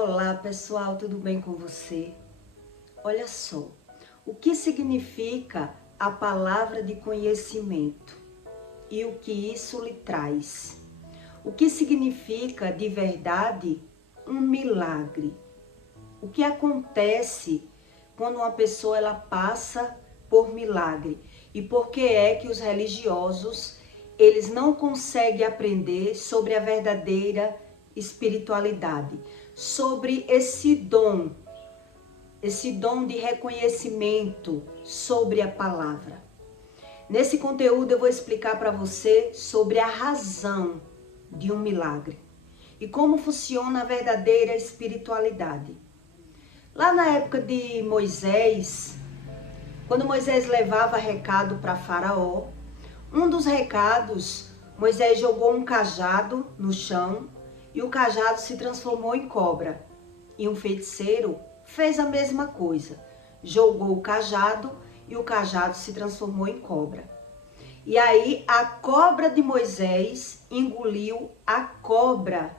Olá pessoal, tudo bem com você? Olha só, o que significa a palavra de conhecimento e o que isso lhe traz? O que significa de verdade um milagre? O que acontece quando uma pessoa ela passa por milagre? E por que é que os religiosos eles não conseguem aprender sobre a verdadeira espiritualidade, sobre esse dom de reconhecimento sobre a palavra? Nesse conteúdo eu vou explicar para você sobre a razão de um milagre e como funciona a verdadeira espiritualidade. Lá na época de Moisés, quando Moisés levava recado para Faraó, um dos recados, Moisés jogou um cajado no chão e o cajado se transformou em cobra. E um feiticeiro fez a mesma coisa, jogou o cajado e o cajado se transformou em cobra. E aí a cobra de Moisés engoliu a cobra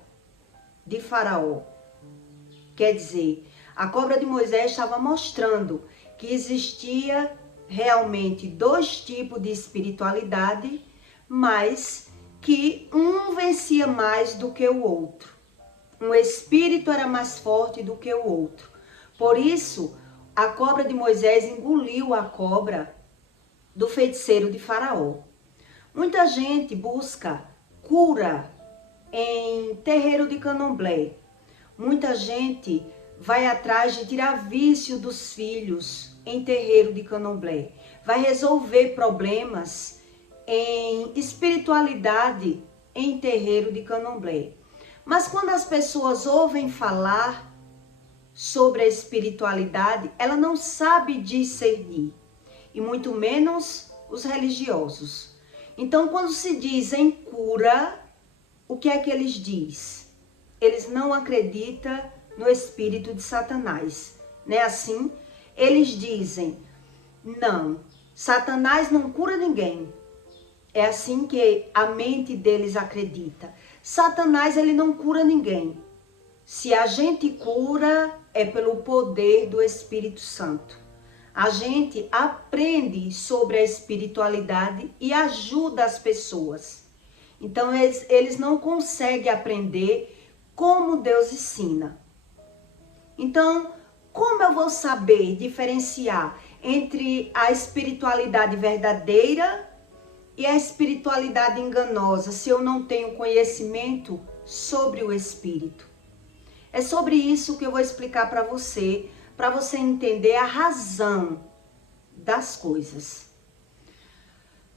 de Faraó. Quer dizer, a cobra de Moisés estava mostrando que existia realmente dois tipos de espiritualidade, mas que um vencia mais do que o outro. Um espírito era mais forte do que o outro. Por isso, a cobra de Moisés engoliu a cobra do feiticeiro de Faraó. Muita gente busca cura em terreiro de candomblé. Muita gente vai atrás de tirar vício dos filhos em terreiro de candomblé. Vai resolver problemas em espiritualidade em terreiro de candomblé. Mas quando as pessoas ouvem falar sobre a espiritualidade, ela não sabe discernir, e muito menos os religiosos. Então, quando se diz em cura, o que é que eles dizem? Eles não acreditam no espírito de Satanás, não é assim? Eles dizem, não, Satanás não cura ninguém. É assim que a mente deles acredita. Satanás, ele não cura ninguém. Se a gente cura, é pelo poder do Espírito Santo. A gente aprende sobre a espiritualidade e ajuda as pessoas. Então, eles não conseguem aprender como Deus ensina. Então, como eu vou saber diferenciar entre a espiritualidade verdadeira e a espiritualidade enganosa se eu não tenho conhecimento sobre o espírito? É sobre isso que eu vou explicar para você entender a razão das coisas.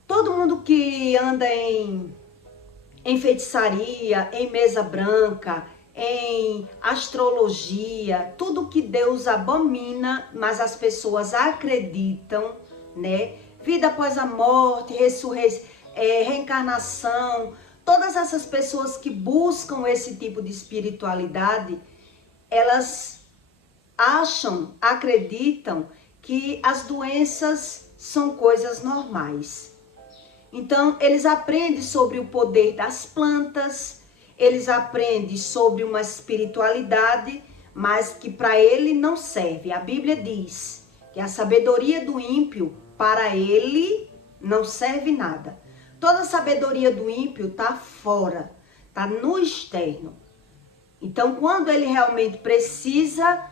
Todo mundo que anda em feitiçaria, em mesa branca, em astrologia, tudo que Deus abomina, mas as pessoas acreditam, né? Vida após a morte, reencarnação, todas essas pessoas que buscam esse tipo de espiritualidade, elas acreditam que as doenças são coisas normais. Então, eles aprendem sobre o poder das plantas, eles aprendem sobre uma espiritualidade, mas que para ele não serve. A Bíblia diz que a sabedoria do ímpio, para ele, não serve nada. Toda a sabedoria do ímpio está fora, está no externo. Então, quando ele realmente precisa,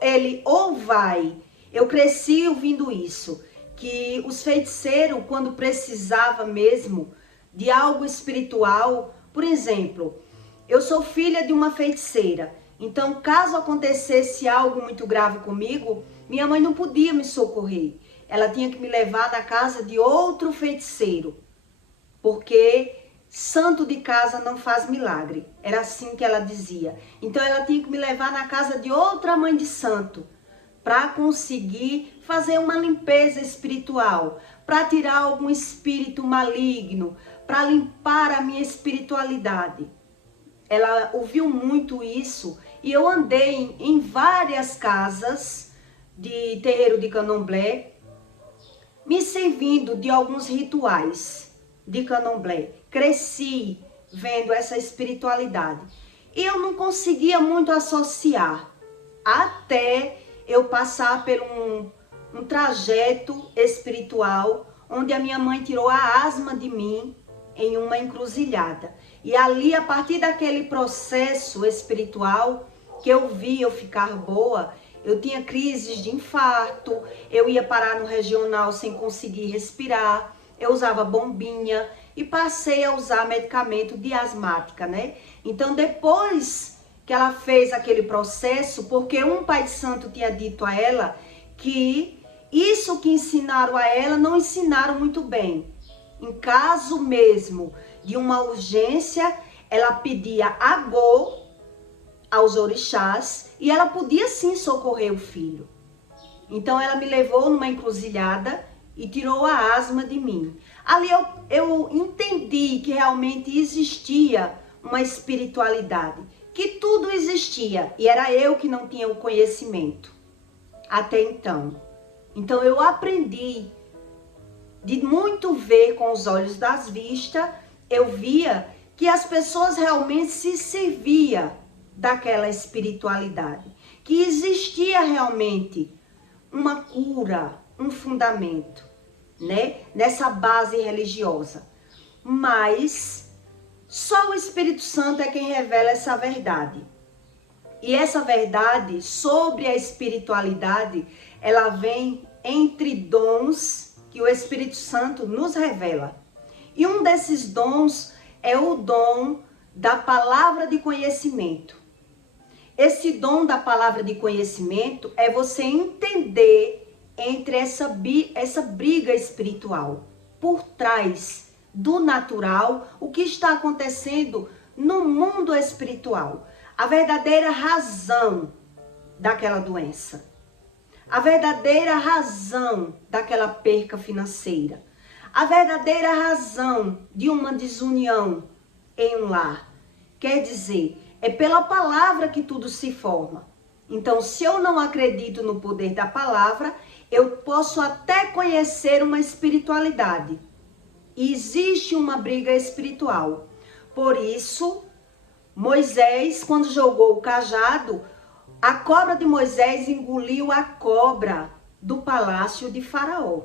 ele ou vai... Eu cresci ouvindo isso, que os feiticeiros, quando precisava mesmo de algo espiritual, por exemplo, eu sou filha de uma feiticeira, então caso acontecesse algo muito grave comigo, minha mãe não podia me socorrer, ela tinha que me levar na casa de outro feiticeiro, porque santo de casa não faz milagre, era assim que ela dizia. Então ela tinha que me levar na casa de outra mãe de santo, para conseguir fazer uma limpeza espiritual, para tirar algum espírito maligno, para limpar a minha espiritualidade. Ela ouviu muito isso e eu andei em várias casas de terreiro de candomblé, me servindo de alguns rituais de candomblé. Cresci vendo essa espiritualidade. E eu não conseguia muito associar, até eu passar por um trajeto espiritual, onde a minha mãe tirou a asma de mim em uma encruzilhada. E ali, a partir daquele processo espiritual, que eu vi eu ficar boa, eu tinha crises de infarto, eu ia parar no regional sem conseguir respirar, eu usava bombinha e passei a usar medicamento de asmática, né? Então, depois que ela fez aquele processo, porque um pai de santo tinha dito a ela que isso que ensinaram a ela não ensinaram muito bem. Em caso mesmo de uma urgência, ela pedia agô aos orixás e ela podia sim socorrer o filho. Então ela me levou numa encruzilhada e tirou a asma de mim. Ali eu entendi que realmente existia uma espiritualidade, que tudo existia e era eu que não tinha o conhecimento até então. Então eu aprendi de muito ver com os olhos das vistas, eu via que as pessoas realmente se serviam daquela espiritualidade, que existia realmente uma cura, um fundamento, né, nessa base religiosa. Mas só o Espírito Santo é quem revela essa verdade. E essa verdade sobre a espiritualidade, ela vem entre dons que o Espírito Santo nos revela. E um desses dons é o dom da palavra de conhecimento. Esse dom da palavra de conhecimento é você entender entre essa briga espiritual, por trás do natural, o que está acontecendo no mundo espiritual. A verdadeira razão daquela doença. A verdadeira razão daquela perca financeira. A verdadeira razão de uma desunião em um lar. Quer dizer, é pela palavra que tudo se forma. Então, se eu não acredito no poder da palavra, eu posso até conhecer uma espiritualidade. E existe uma briga espiritual. Por isso, Moisés, quando jogou o cajado, a cobra de Moisés engoliu a cobra do palácio de Faraó.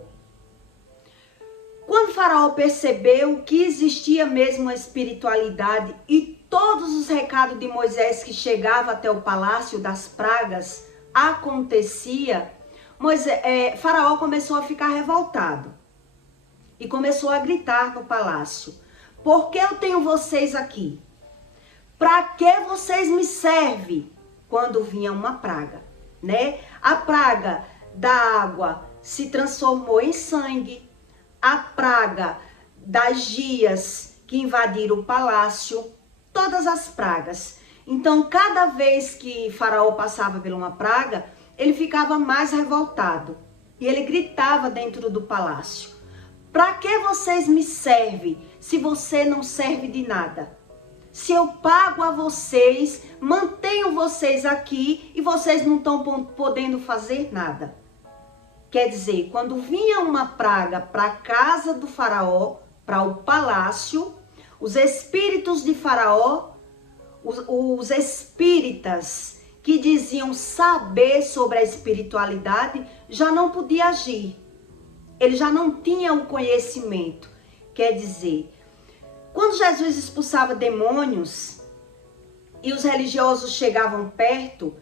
Quando Faraó percebeu que existia mesmo uma espiritualidade e todos os recados de Moisés que chegavam até o palácio das pragas acontecia, Faraó começou a ficar revoltado e começou a gritar no palácio: por que eu tenho vocês aqui? Para que vocês me servem quando vinha uma praga, né? A praga da água se transformou em sangue. A praga das gias que invadiram o palácio, todas as pragas. Então, cada vez que Faraó passava por uma praga, ele ficava mais revoltado. E ele gritava dentro do palácio: para que vocês me servem se você não serve de nada? Se eu pago a vocês, mantenho vocês aqui e vocês não estão podendo fazer nada. Quer dizer, quando vinha uma praga para a casa do faraó, para o palácio, os espíritos de Faraó, os espíritas que diziam saber sobre a espiritualidade, já não podia agir. Ele já não tinha o conhecimento. Quer dizer, quando Jesus expulsava demônios e os religiosos chegavam perto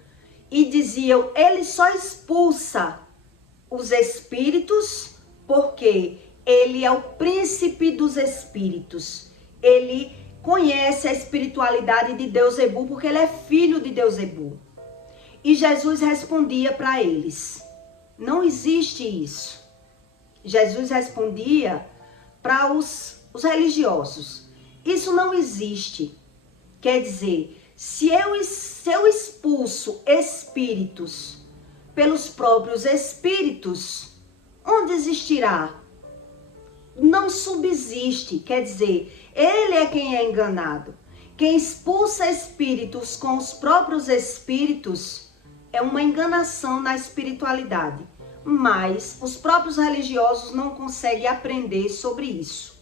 e diziam, ele só expulsa os espíritos porque ele é o príncipe dos espíritos. Ele conhece a espiritualidade de Deus Ebu porque ele é filho de Deus Ebu. E Jesus respondia para eles: não existe isso. Jesus respondia para os religiosos: isso não existe. Quer dizer, se eu expulso espíritos pelos próprios espíritos, onde existirá? Não subsiste, quer dizer, ele é quem é enganado. Quem expulsa espíritos com os próprios espíritos é uma enganação na espiritualidade. Mas os próprios religiosos não conseguem aprender sobre isso.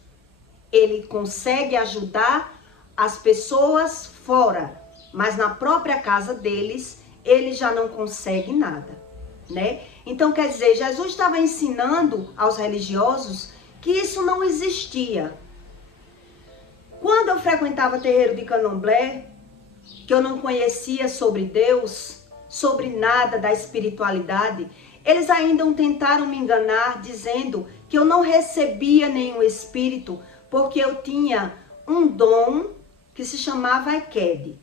Ele consegue ajudar as pessoas fora, mas na própria casa deles, eles já não conseguem nada, né? Então, quer dizer, Jesus estava ensinando aos religiosos que isso não existia. Quando eu frequentava terreiro de candomblé, que eu não conhecia sobre Deus, sobre nada da espiritualidade, eles ainda tentaram me enganar dizendo que eu não recebia nenhum espírito porque eu tinha um dom que se chamava Eked.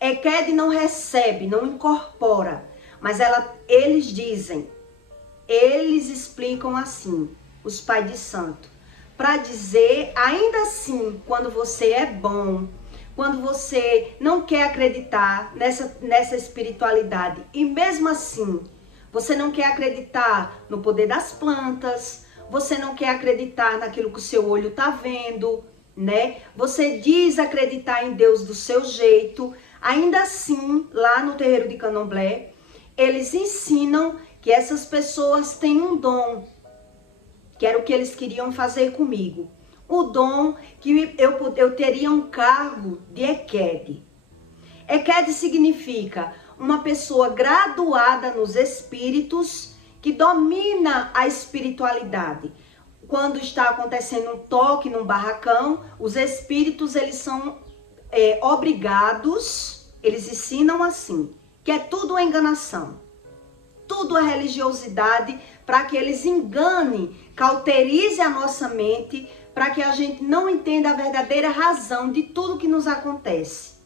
Eked não recebe, não incorpora, mas eles dizem, eles explicam assim, os pais de santo, para dizer, ainda assim, quando você é bom, quando você não quer acreditar nessa espiritualidade, e mesmo assim, você não quer acreditar no poder das plantas, você não quer acreditar naquilo que o seu olho está vendo, né? Você diz acreditar em Deus do seu jeito, ainda assim, lá no terreiro de candomblé, eles ensinam que essas pessoas têm um dom, que era o que eles queriam fazer comigo. O dom que eu teria um cargo de Eked. Eked significa uma pessoa graduada nos espíritos que domina a espiritualidade. Quando está acontecendo um toque num barracão, os espíritos eles são obrigados, eles ensinam assim, que é tudo uma enganação. Tudo a religiosidade para que eles enganem, cauterize a nossa mente, para que a gente não entenda a verdadeira razão de tudo que nos acontece.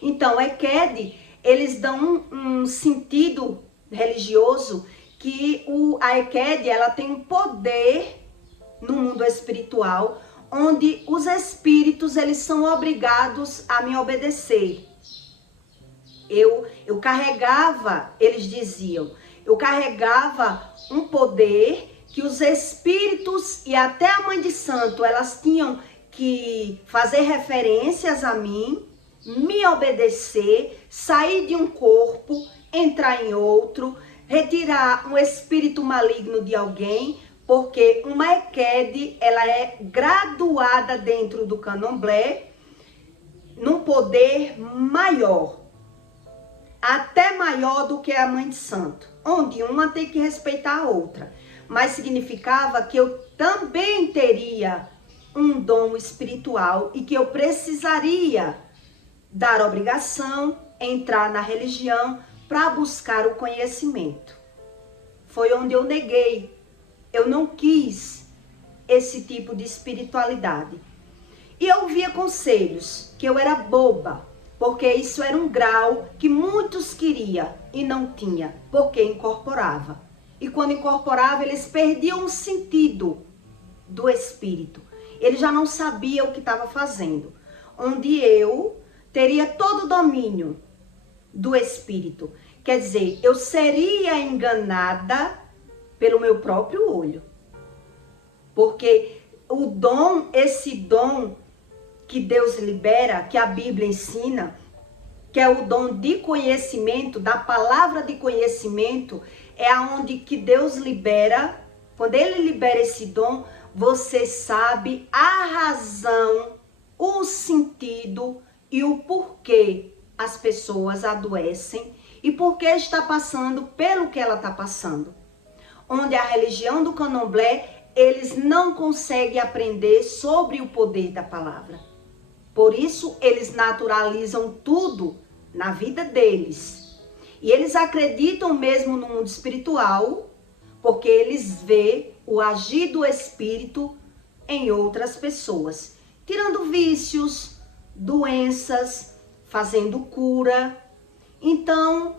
Então, Eked, eles dão um sentido religioso que a Eked, ela tem um poder no mundo espiritual, onde os espíritos, eles são obrigados a me obedecer. Eu carregava, eles diziam, eu carregava um poder que os espíritos e até a mãe de santo, elas tinham que fazer referências a mim, me obedecer, sair de um corpo, entrar em outro, retirar um espírito maligno de alguém, porque uma Eked, ela é graduada dentro do candomblé num poder maior, até maior do que a mãe de santo, onde uma tem que respeitar a outra. Mas significava que eu também teria um dom espiritual e que eu precisaria dar obrigação, entrar na religião para buscar o conhecimento. Foi onde eu neguei. Eu não quis esse tipo de espiritualidade. E eu ouvia conselhos que eu era boba, porque isso era um grau que muitos queriam e não tinha, porque incorporava. E quando incorporava, eles perdiam o sentido do espírito. Ele já não sabia o que estava fazendo. Onde eu teria todo o domínio do espírito. Quer dizer, eu seria enganada pelo meu próprio olho. Porque o dom, esse dom que Deus libera, que a Bíblia ensina, que é o dom de conhecimento, da palavra de conhecimento, é aonde que Deus libera. Quando Ele libera esse dom, você sabe a razão, o sentido e o porquê as pessoas adoecem e porquê está passando pelo que ela está passando. Onde a religião do candomblé, eles não conseguem aprender sobre o poder da palavra. Por isso, eles naturalizam tudo na vida deles. E eles acreditam mesmo no mundo espiritual, porque eles veem o agir do espírito em outras pessoas, tirando vícios, doenças, fazendo cura. Então,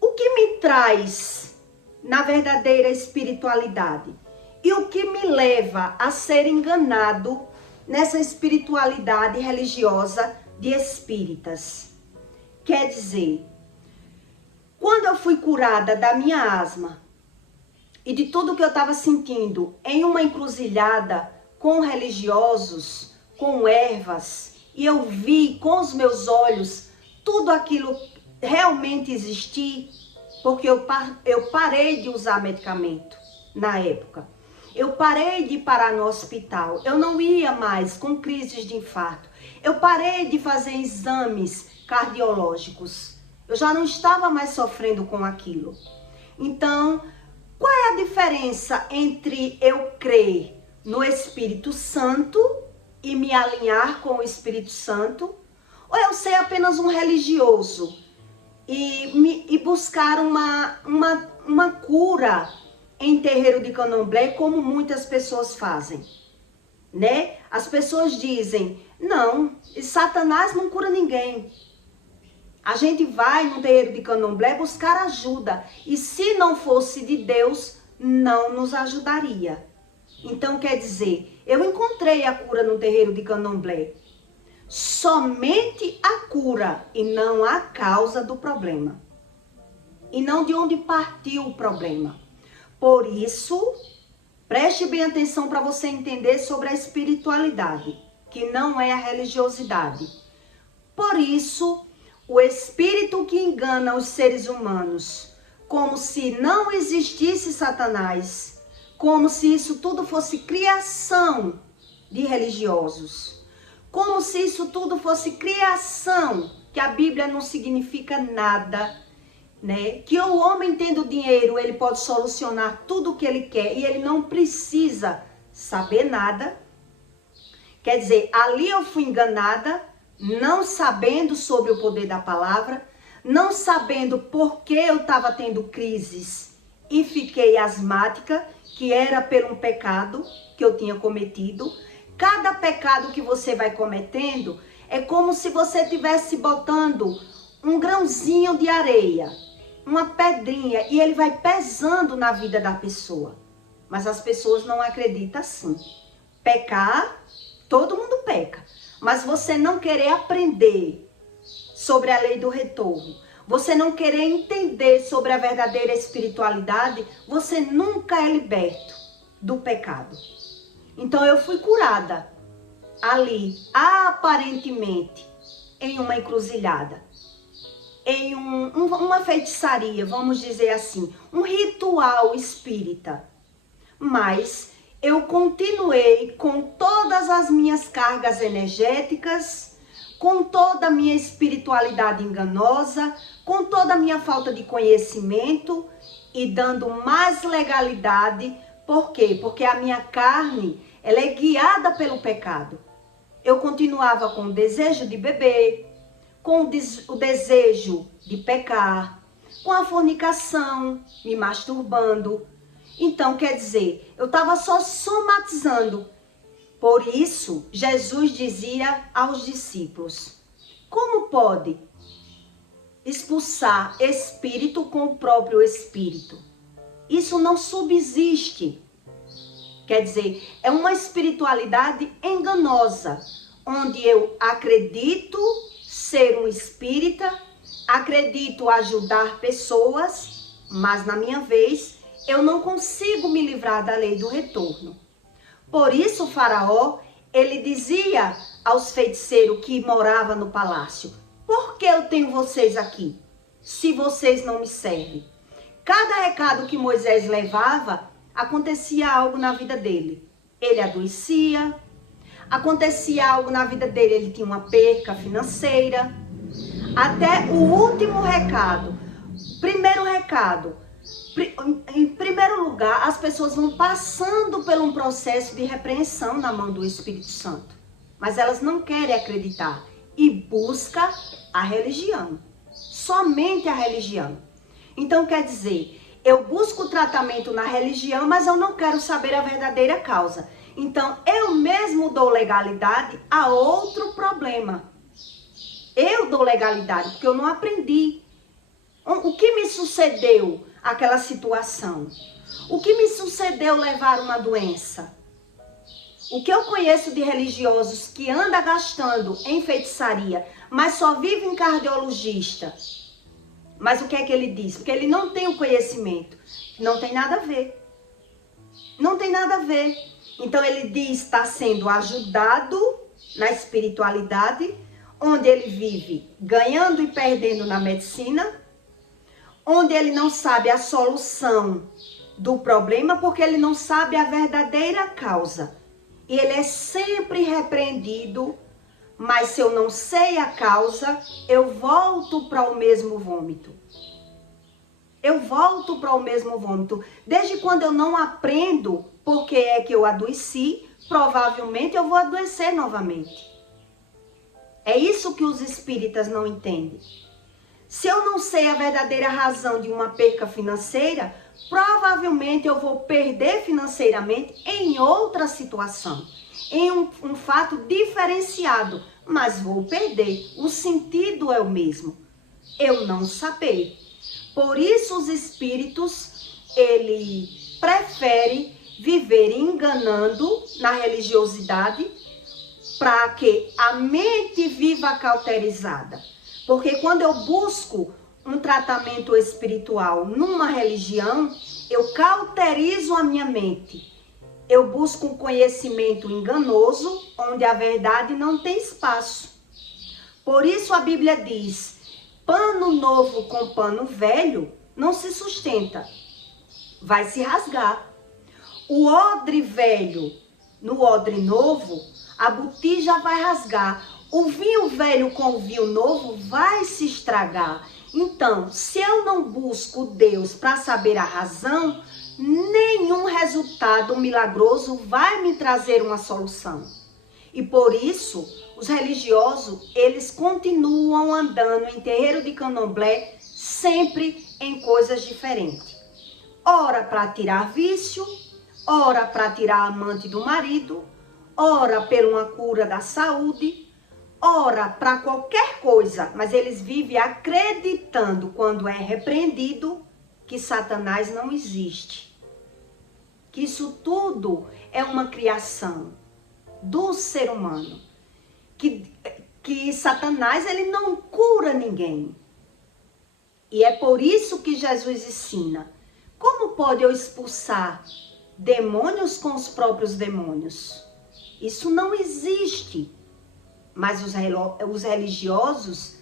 o que me traz na verdadeira espiritualidade? E o que me leva a ser enganado nessa espiritualidade religiosa de espíritas? Quer dizer, quando eu fui curada da minha asma e de tudo que eu estava sentindo em uma encruzilhada com religiosos, com ervas, e eu vi com os meus olhos tudo aquilo realmente existir, porque eu parei de usar medicamento na época. Eu parei de parar no hospital, eu não ia mais com crises de infarto. Eu parei de fazer exames cardiológicos. Eu já não estava mais sofrendo com aquilo. Então, qual é a diferença entre eu crer no Espírito Santo e me alinhar com o Espírito Santo, ou eu ser apenas um religioso e buscar uma cura em terreiro de candomblé, como muitas pessoas fazem, né? As pessoas dizem, não, Satanás não cura ninguém. A gente vai no terreiro de candomblé buscar ajuda, e se não fosse de Deus, não nos ajudaria. Então, quer dizer, eu encontrei a cura no terreiro de candomblé. Somente a cura e não a causa do problema. E não de onde partiu o problema. Por isso, preste bem atenção para você entender sobre a espiritualidade, que não é a religiosidade. Por isso, o espírito que engana os seres humanos, como se não existisse Satanás, como se isso tudo fosse criação de religiosos, como se isso tudo fosse criação, que a Bíblia não significa nada, né? Que o homem tendo dinheiro, ele pode solucionar tudo o que ele quer e ele não precisa saber nada. Quer dizer, ali eu fui enganada, não sabendo sobre o poder da palavra, não sabendo por que eu estava tendo crises e fiquei asmática, que era por um pecado que eu tinha cometido. Cada pecado que você vai cometendo é como se você estivesse botando um grãozinho de areia, uma pedrinha, e ele vai pesando na vida da pessoa. Mas as pessoas não acreditam assim. Pecar, todo mundo peca. Mas você não querer aprender sobre a lei do retorno, você não querer entender sobre a verdadeira espiritualidade, você nunca é liberto do pecado. Então eu fui curada ali, aparentemente, em uma encruzilhada, em uma feitiçaria, vamos dizer assim, um ritual espírita. Mas eu continuei com todas as minhas cargas energéticas, com toda a minha espiritualidade enganosa, com toda a minha falta de conhecimento e dando mais legalidade. Por quê? Porque a minha carne, ela é guiada pelo pecado. Eu continuava com o desejo de beber, com o desejo de pecar, com a fornicação, me masturbando. Então, quer dizer, eu estava só somatizando. Por isso, Jesus dizia aos discípulos, como pode expulsar espírito com o próprio espírito? Isso não subsiste. Quer dizer, é uma espiritualidade enganosa, onde eu acredito ser um espírita, acredito ajudar pessoas, mas na minha vez, eu não consigo me livrar da lei do retorno. Por isso o faraó, ele dizia aos feiticeiros que moravam no palácio, por que eu tenho vocês aqui, se vocês não me servem? Cada recado que Moisés levava, acontecia algo na vida dele. Ele adoecia, acontecia algo na vida dele, ele tinha uma perca financeira. Até o último recado, primeiro recado, em primeiro lugar, as pessoas vão passando por um processo de repreensão na mão do Espírito Santo. Mas elas não querem acreditar e buscam a religião. Somente a religião. Então quer dizer, eu busco tratamento na religião, mas eu não quero saber a verdadeira causa. Então eu mesmo dou legalidade a outro problema. Eu dou legalidade porque eu não aprendi. O que me sucedeu aquela situação? O que me sucedeu levar uma doença? O que eu conheço de religiosos que anda gastando em feitiçaria, mas só vive em cardiologista. Mas o que é que ele diz? Porque ele não tem o conhecimento. Não tem nada a ver. Não tem nada a ver. Então ele diz está sendo ajudado na espiritualidade, onde ele vive ganhando e perdendo na medicina, onde ele não sabe a solução do problema, porque ele não sabe a verdadeira causa. E ele é sempre repreendido Mas se eu não sei a causa, eu volto para o mesmo vômito. Eu volto para o mesmo vômito. Desde quando eu não aprendo por que é que eu adoeci, provavelmente eu vou adoecer novamente. É isso que os espíritas não entendem. Se eu não sei a verdadeira razão de uma perca financeira, provavelmente eu vou perder financeiramente em outra situação, em um fato diferenciado, mas vou perder. O sentido é o mesmo. Eu não saber. Por isso os espíritos, ele prefere viver enganando na religiosidade para que a mente viva cauterizada. Porque quando eu busco um tratamento espiritual numa religião, eu cauterizo a minha mente. Eu busco um conhecimento enganoso, onde a verdade não tem espaço. Por isso a Bíblia diz, pano novo com pano velho não se sustenta, vai se rasgar. O odre velho no odre novo, a botija vai rasgar. O vinho velho com o vinho novo vai se estragar. Então, se eu não busco Deus para saber a razão, nenhum resultado milagroso vai me trazer uma solução. E por isso, os religiosos, eles continuam andando em terreiro de candomblé, sempre em coisas diferentes. Ora para tirar vício, ora para tirar a amante do marido, ora por uma cura da saúde, ora para qualquer coisa, mas eles vivem acreditando, quando é repreendido, que Satanás não existe. Que isso tudo é uma criação do ser humano. Que Satanás, ele não cura ninguém. E é por isso que Jesus ensina. Como pode eu expulsar demônios com os próprios demônios? Isso não existe. Mas os religiosos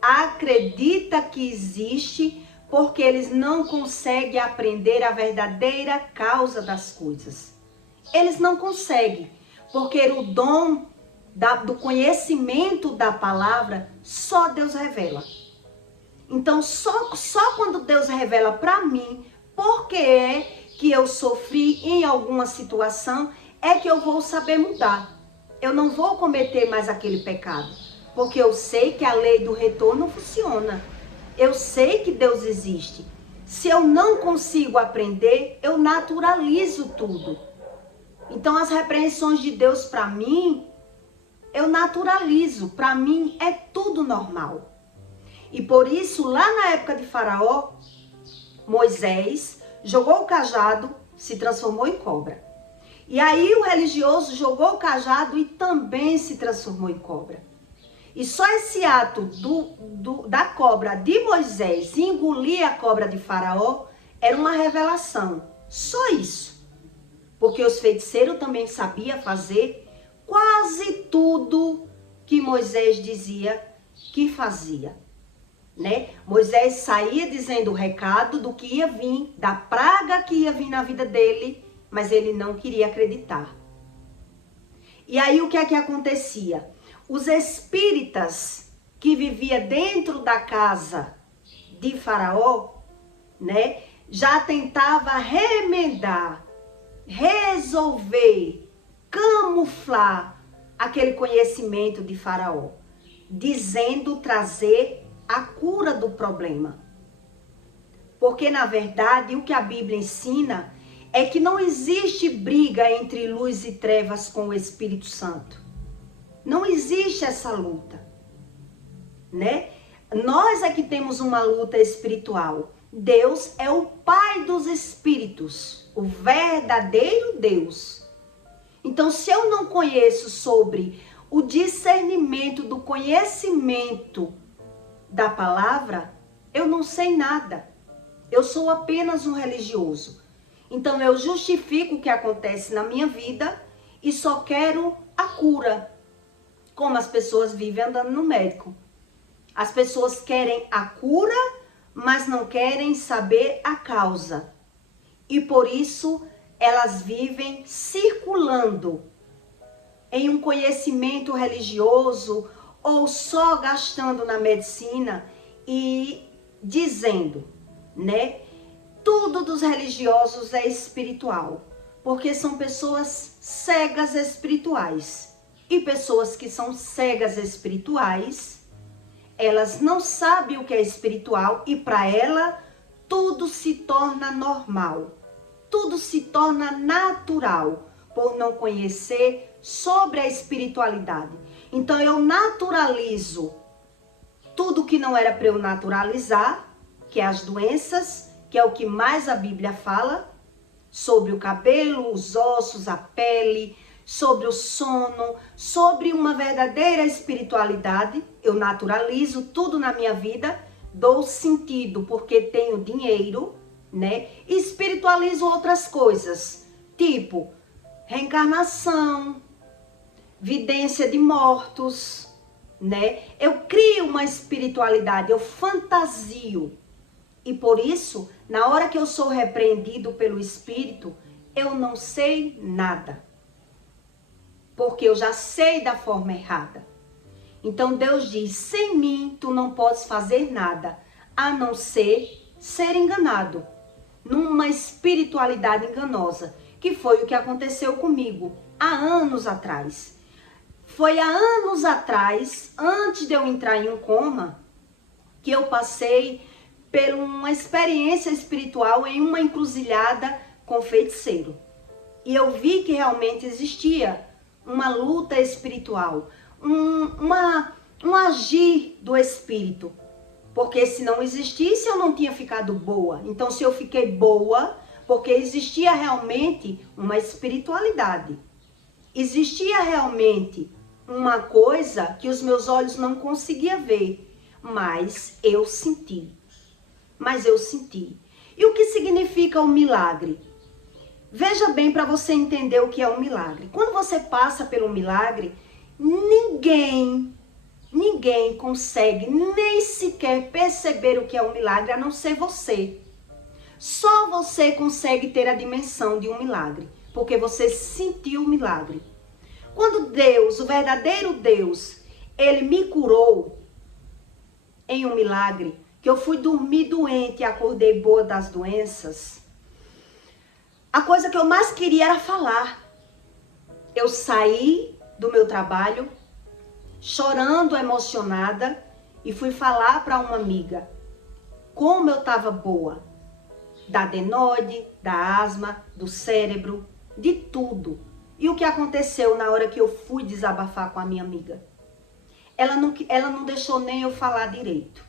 acreditam que existe porque eles não conseguem aprender a verdadeira causa das coisas. Eles não conseguem, porque o dom do conhecimento da palavra só Deus revela. Então, só quando Deus revela para mim por que é que eu sofri em alguma situação, é que eu vou saber mudar. Eu não vou cometer mais aquele pecado, porque eu sei que a lei do retorno funciona. Eu sei que Deus existe. Se eu não consigo aprender, eu naturalizo tudo. Então, as repreensões de Deus para mim, eu naturalizo. Para mim, é tudo normal. E por isso, lá na época de Faraó, Moisés jogou o cajado, se transformou em cobra. E aí o religioso jogou o cajado e também se transformou em cobra. E só esse ato da cobra de Moisés engolir a cobra de Faraó era uma revelação. Só isso. Porque os feiticeiros também sabiam fazer quase tudo que Moisés dizia que fazia. Né? Moisés saía dizendo o recado do que ia vir, da praga que ia vir na vida dele, mas ele não queria acreditar. E aí o que é que acontecia? Os espíritas que viviam dentro da casa de Faraó, né, já tentava remendar, resolver, camuflar aquele conhecimento de Faraó, dizendo trazer a cura do problema. Porque, na verdade, o que a Bíblia ensina é que não existe briga entre luz e trevas com o Espírito Santo. Não existe essa luta, né? Nós é que temos uma luta espiritual. Deus é o Pai dos Espíritos, o verdadeiro Deus. Então, se eu não conheço sobre o discernimento do conhecimento da palavra, eu não sei nada. Eu sou apenas um religioso. Então eu justifico o que acontece na minha vida e só quero a cura. Como as pessoas vivem andando no médico. As pessoas querem a cura, mas não querem saber a causa. E por isso elas vivem circulando em um conhecimento religioso ou só gastando na medicina e dizendo, né? Tudo dos religiosos é espiritual, porque são pessoas cegas espirituais. E pessoas que são cegas espirituais, elas não sabem o que é espiritual e para ela tudo se torna normal, tudo se torna natural, por não conhecer sobre a espiritualidade. Então eu naturalizo tudo que não era para eu naturalizar, que é as doenças, que é o que mais a Bíblia fala, sobre o cabelo, os ossos, a pele, sobre o sono, sobre uma verdadeira espiritualidade. Eu naturalizo tudo na minha vida, dou sentido porque tenho dinheiro, né? E espiritualizo outras coisas, tipo reencarnação, vidência de mortos, né? Eu crio uma espiritualidade, eu fantasio. E por isso, na hora que eu sou repreendido pelo Espírito, eu não sei nada. Porque eu já sei da forma errada. Então Deus diz, sem mim tu não podes fazer nada, a não ser enganado. Numa espiritualidade enganosa, que foi o que aconteceu comigo há anos atrás. Foi há anos atrás, antes de eu entrar em um coma, que eu passei por uma experiência espiritual em uma encruzilhada com feiticeiro. E eu vi que realmente existia uma luta espiritual, um agir do espírito. Porque se não existisse, eu não tinha ficado boa. Então, se eu fiquei boa, porque existia realmente uma espiritualidade. Existia realmente uma coisa que os meus olhos não conseguiam ver, mas eu senti. E o que significa o milagre? Veja bem para você entender o que é um milagre. Quando você passa pelo milagre, ninguém consegue nem sequer perceber o que é um milagre, a não ser você. Só você consegue ter a dimensão de um milagre, porque você sentiu o milagre. Quando Deus, o verdadeiro Deus, ele me curou em um milagre, que eu fui dormir doente e acordei boa das doenças, a coisa que eu mais queria era falar. Eu saí do meu trabalho, chorando, emocionada, e fui falar para uma amiga como eu estava boa, da adenoide, da asma, do cérebro, de tudo. E o que aconteceu na hora que eu fui desabafar com a minha amiga? Ela não deixou nem eu falar direito.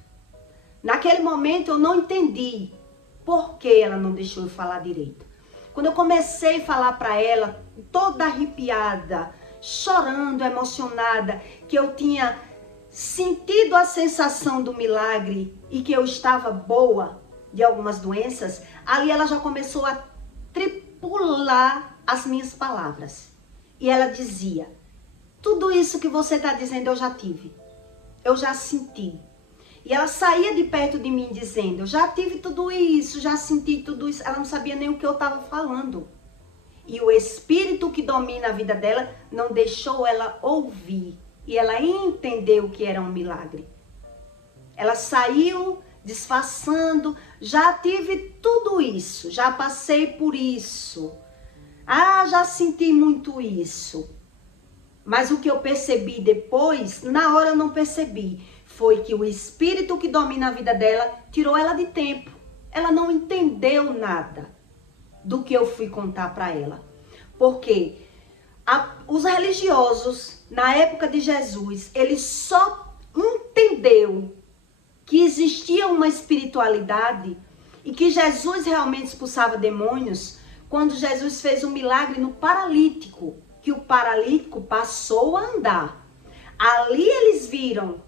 Naquele momento eu não entendi por que ela não deixou eu falar direito. Quando eu comecei a falar para ela, toda arrepiada, chorando, emocionada, que eu tinha sentido a sensação do milagre e que eu estava boa de algumas doenças, ali ela já começou a tripular as minhas palavras. E ela dizia, tudo isso que você está dizendo eu já tive, eu já senti. E ela saía de perto de mim dizendo, eu já tive tudo isso, já senti tudo isso. Ela não sabia nem o que eu estava falando. E o espírito que domina a vida dela não deixou ela ouvir. E ela entendeu o que era um milagre. Ela saiu disfarçando, já tive tudo isso, já passei por isso. Ah, já senti muito isso. Mas o que eu percebi depois, na hora eu não percebi, foi que o espírito que domina a vida dela tirou ela de tempo. Ela não entendeu nada do que eu fui contar para ela. Porque os religiosos, na época de Jesus, eles só entendeu que existia uma espiritualidade e que Jesus realmente expulsava demônios quando Jesus fez um milagre no paralítico, que o paralítico passou a andar. Ali eles viram,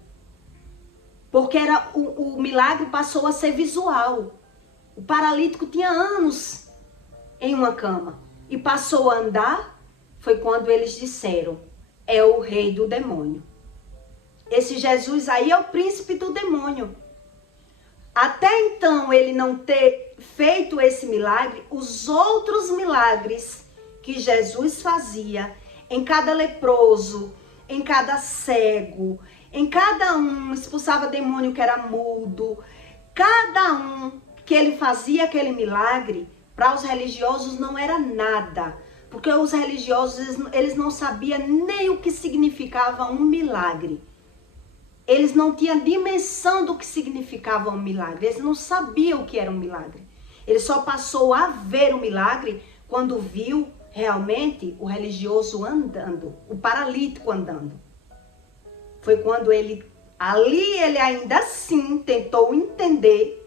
porque o milagre passou a ser visual. O paralítico tinha anos em uma cama e passou a andar, foi quando eles disseram, é o rei do demônio. Esse Jesus aí é o príncipe do demônio. Até então ele não ter feito esse milagre, os outros milagres que Jesus fazia em cada leproso, em cada cego, em cada um, expulsava demônio que era mudo. Cada um que ele fazia aquele milagre, para os religiosos não era nada. Porque os religiosos, eles não sabiam nem o que significava um milagre. Eles não tinham dimensão do que significava um milagre. Eles não sabiam o que era um milagre. Ele só passou a ver o milagre quando viu realmente o religioso andando, o paralítico andando. Foi quando ele ainda assim tentou entender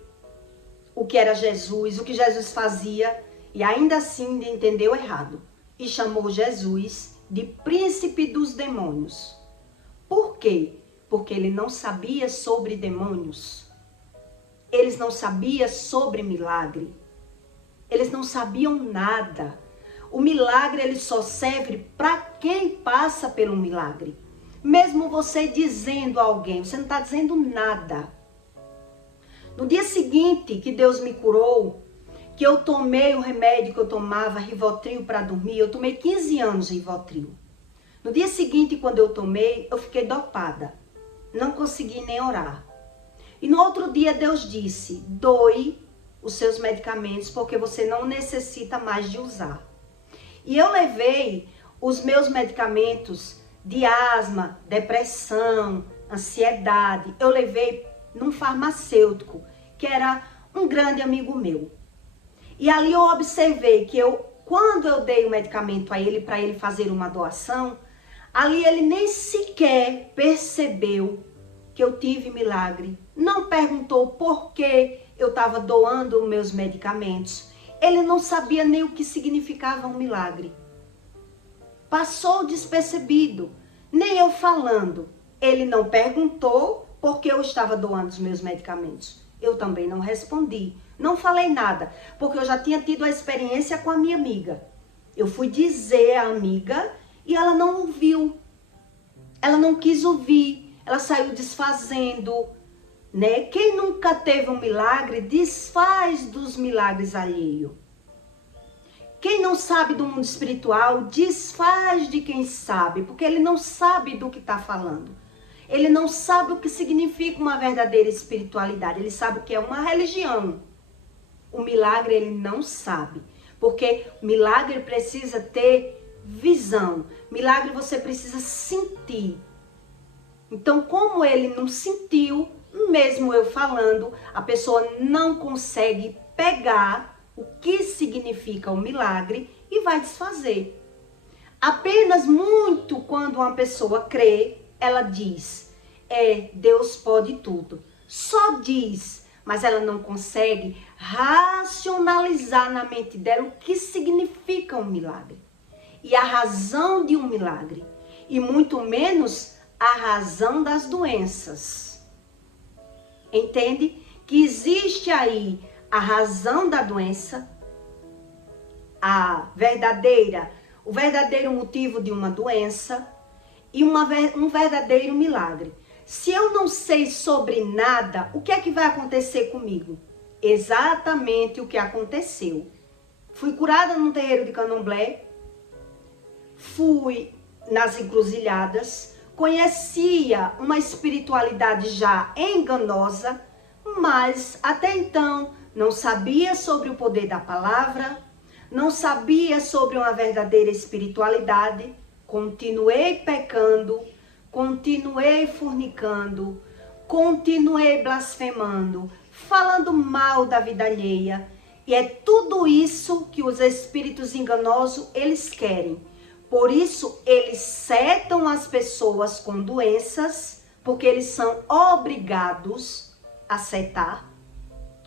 o que era Jesus, o que Jesus fazia, e ainda assim entendeu errado. E chamou Jesus de príncipe dos demônios. Por quê? Porque ele não sabia sobre demônios. Eles não sabiam sobre milagre. Eles não sabiam nada. O milagre ele só serve para quem passa pelo milagre. Mesmo você dizendo a alguém, você não está dizendo nada. No dia seguinte que Deus me curou, que eu tomei o remédio que eu tomava, Rivotril, para dormir, eu tomei 15 anos Rivotril. No dia seguinte, quando eu tomei, eu fiquei dopada. Não consegui nem orar. E no outro dia Deus disse, doe os seus medicamentos porque você não necessita mais de usar. E eu levei os meus medicamentos de asma, depressão, ansiedade. Eu levei num farmacêutico, que era um grande amigo meu. E ali eu observei que quando eu dei o medicamento a ele, para ele fazer uma doação, ali ele nem sequer percebeu que eu tive milagre. Não perguntou por que eu estava doando os meus medicamentos. Ele não sabia nem o que significava um milagre. Passou despercebido. Nem eu falando. Ele não perguntou por que eu estava doando os meus medicamentos. Eu também não respondi. Não falei nada, porque eu já tinha tido a experiência com a minha amiga. Eu fui dizer à amiga e ela não ouviu. Ela não quis ouvir. Ela saiu desfazendo, né? Quem nunca teve um milagre, desfaz dos milagres alheios. Quem não sabe do mundo espiritual, desfaz de quem sabe, porque ele não sabe do que está falando. Ele não sabe o que significa uma verdadeira espiritualidade. Ele sabe o que é uma religião. O milagre ele não sabe, porque milagre precisa ter visão. Milagre você precisa sentir. Então, como ele não sentiu, mesmo eu falando, a pessoa não consegue pegar o que significa o milagre e vai desfazer. Apenas muito quando uma pessoa crê, ela diz, Deus pode tudo. Só diz, mas ela não consegue racionalizar na mente dela o que significa um milagre. E a razão de um milagre. E muito menos a razão das doenças. Entende? Que existe aí a razão da doença, o verdadeiro motivo de uma doença e um verdadeiro milagre. Se eu não sei sobre nada, o que é que vai acontecer comigo? Exatamente o que aconteceu. Fui curada no terreiro de Candomblé, fui nas encruzilhadas, conhecia uma espiritualidade já enganosa, mas até então não sabia sobre o poder da palavra, não sabia sobre uma verdadeira espiritualidade, continuei pecando, continuei fornicando, continuei blasfemando, falando mal da vida alheia. E é tudo isso que os espíritos enganosos, eles querem. Por isso, eles setam as pessoas com doenças, porque eles são obrigados a setar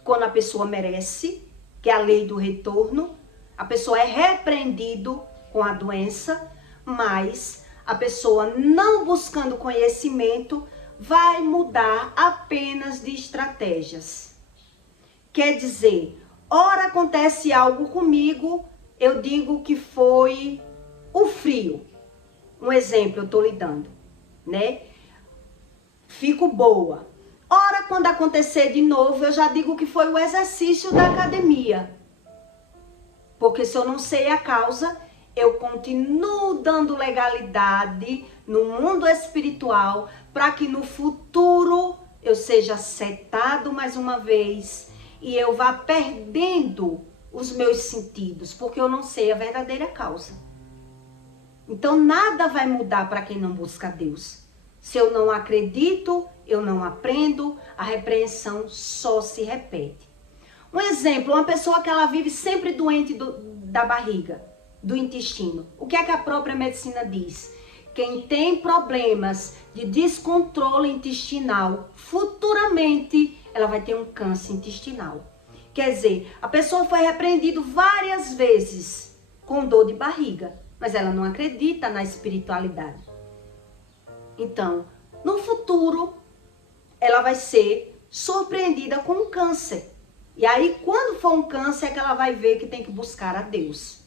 quando a pessoa merece, que é a lei do retorno. A pessoa é repreendido com a doença, mas a pessoa não buscando conhecimento vai mudar apenas de estratégias. Quer dizer, ora acontece algo comigo, eu digo que foi o frio. Um exemplo eu estou lhe dando, né? Fico boa. Ora, quando acontecer de novo, eu já digo que foi o exercício da academia. Porque se eu não sei a causa, eu continuo dando legalidade no mundo espiritual para que no futuro eu seja setado mais uma vez e eu vá perdendo os meus sentidos, porque eu não sei a verdadeira causa. Então nada vai mudar para quem não busca Deus. Se eu não acredito, eu não aprendo, a repreensão só se repete. Um exemplo, uma pessoa que ela vive sempre doente da barriga, do intestino. O que é que a própria medicina diz? Quem tem problemas de descontrole intestinal, futuramente ela vai ter um câncer intestinal. Quer dizer, a pessoa foi repreendida várias vezes com dor de barriga, mas ela não acredita na espiritualidade. Então, no futuro, ela vai ser surpreendida com um câncer. E aí, quando for um câncer, é que ela vai ver que tem que buscar a Deus,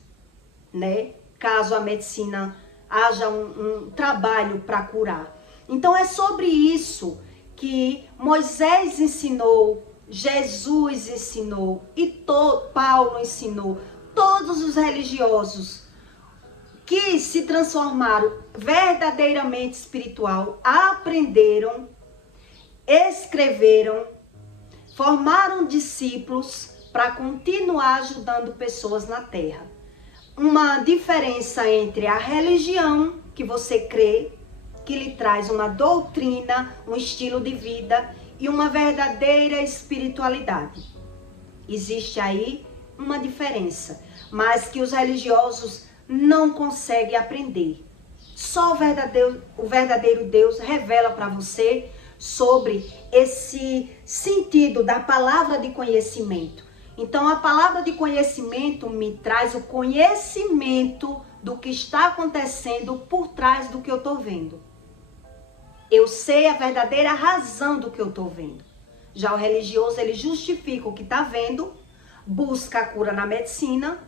né? Caso a medicina haja um trabalho para curar. Então, é sobre isso que Moisés ensinou, Jesus ensinou e Paulo ensinou. Todos os religiosos que se transformaram verdadeiramente espiritual, aprenderam, escreveram, formaram discípulos para continuar ajudando pessoas na terra. Uma diferença entre a religião que você crê, que lhe traz uma doutrina, um estilo de vida e uma verdadeira espiritualidade. Existe aí uma diferença, mas que os religiosos não conseguem aprender. Só o verdadeiro Deus revela para você sobre esse sentido da palavra de conhecimento. Então, a palavra de conhecimento me traz o conhecimento do que está acontecendo por trás do que eu estou vendo. Eu sei a verdadeira razão do que eu estou vendo. Já o religioso, ele justifica o que está vendo, busca a cura na medicina,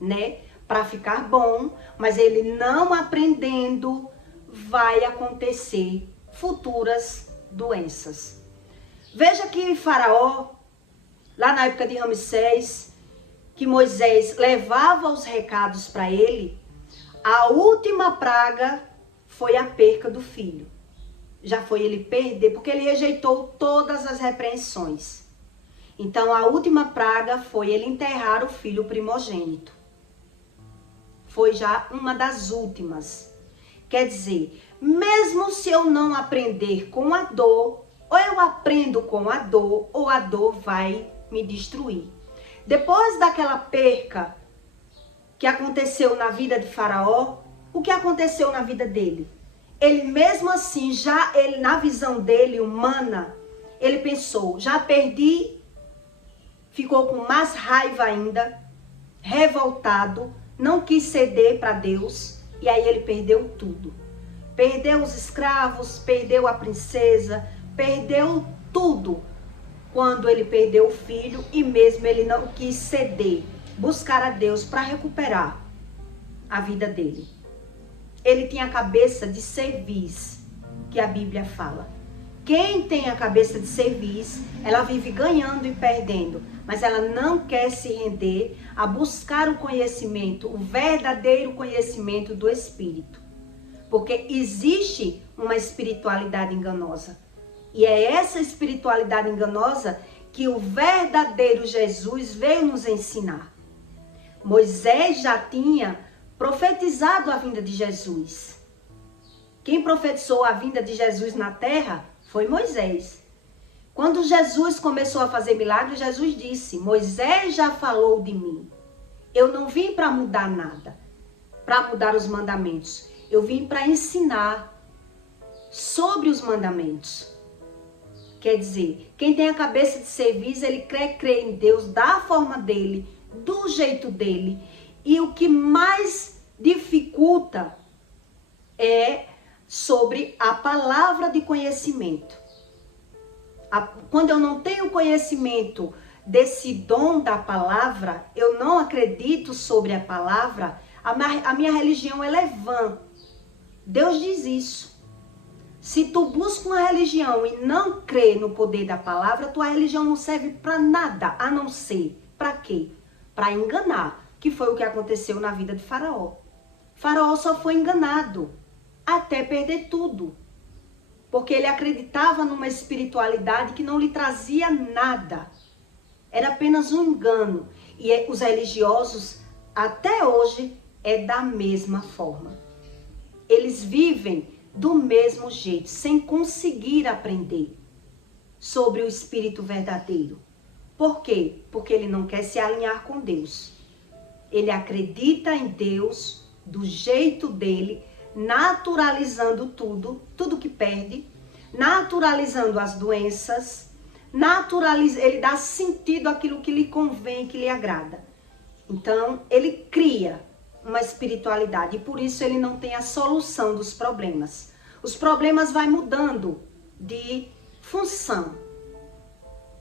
né, para ficar bom, mas ele não aprendendo, vai acontecer futuras doenças. Veja que Faraó, lá na época de Ramsés, que Moisés levava os recados para ele, a última praga foi a perca do filho. Já foi ele perder, porque ele rejeitou todas as repreensões. Então, a última praga foi ele enterrar o filho primogênito. Foi já uma das últimas. Quer dizer, mesmo se eu não aprender com a dor, ou eu aprendo com a dor, ou a dor vai me destruir. Depois daquela perca que aconteceu na vida de Faraó, o que aconteceu na vida dele? Ele mesmo assim, ele na visão dele humana, ele pensou, já perdi, ficou com mais raiva ainda, revoltado, não quis ceder para Deus, e aí ele perdeu tudo. Perdeu os escravos, perdeu a princesa, perdeu tudo. Quando ele perdeu o filho e mesmo ele não quis ceder, buscar a Deus para recuperar a vida dele. Ele tinha a cabeça de cerviz, que a Bíblia fala. Quem tem a cabeça de cerviz, ela vive ganhando e perdendo, mas ela não quer se render a buscar o conhecimento, o verdadeiro conhecimento do Espírito. Porque existe uma espiritualidade enganosa. E é essa espiritualidade enganosa que o verdadeiro Jesus veio nos ensinar. Moisés já tinha profetizado a vinda de Jesus. Quem profetizou a vinda de Jesus na terra foi Moisés. Quando Jesus começou a fazer milagres, Jesus disse, Moisés já falou de mim. Eu não vim para mudar nada, para mudar os mandamentos. Eu vim para ensinar sobre os mandamentos. Quer dizer, quem tem a cabeça de cerviz, ele quer crer em Deus da forma dele, do jeito dele. E o que mais dificulta é sobre a palavra de conhecimento. Quando eu não tenho conhecimento desse dom da palavra, eu não acredito sobre a palavra, a minha religião ela é vã. Deus diz isso. Se tu busca uma religião e não crê no poder da palavra, tua religião não serve para nada, a não ser para quê? Para enganar, que foi o que aconteceu na vida de Faraó. Faraó só foi enganado até perder tudo. Porque ele acreditava numa espiritualidade que não lhe trazia nada. Era apenas um engano. E os religiosos, até hoje, é da mesma forma. Eles vivem do mesmo jeito, sem conseguir aprender sobre o Espírito verdadeiro. Por quê? Porque ele não quer se alinhar com Deus. Ele acredita em Deus do jeito dele, naturalizando tudo que perde, naturalizando as doenças, ele dá sentido àquilo que lhe convém, que lhe agrada. Então, ele cria uma espiritualidade e por isso ele não tem a solução dos problemas. Os problemas vai mudando de função.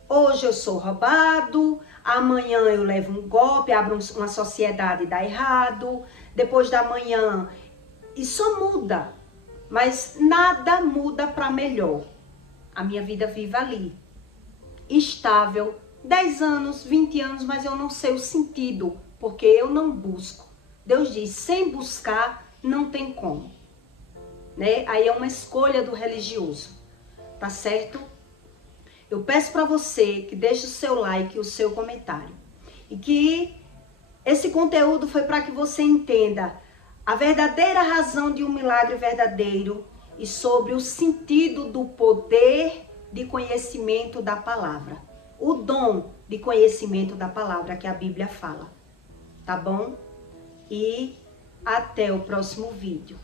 Hoje eu sou roubado, amanhã eu levo um golpe, abro uma sociedade e dá errado, depois da manhã isso muda, mas nada muda para melhor. A minha vida vive ali, estável, 10 anos, 20 anos, mas eu não sei o sentido, porque eu não busco. Deus diz, sem buscar não tem como, né? Aí é uma escolha do religioso, tá certo? Eu peço para você que deixe o seu like e o seu comentário. E que esse conteúdo foi para que você entenda a verdadeira razão de um milagre verdadeiro e sobre o sentido do poder de conhecimento da palavra. O dom de conhecimento da palavra que a Bíblia fala. Tá bom? E até o próximo vídeo.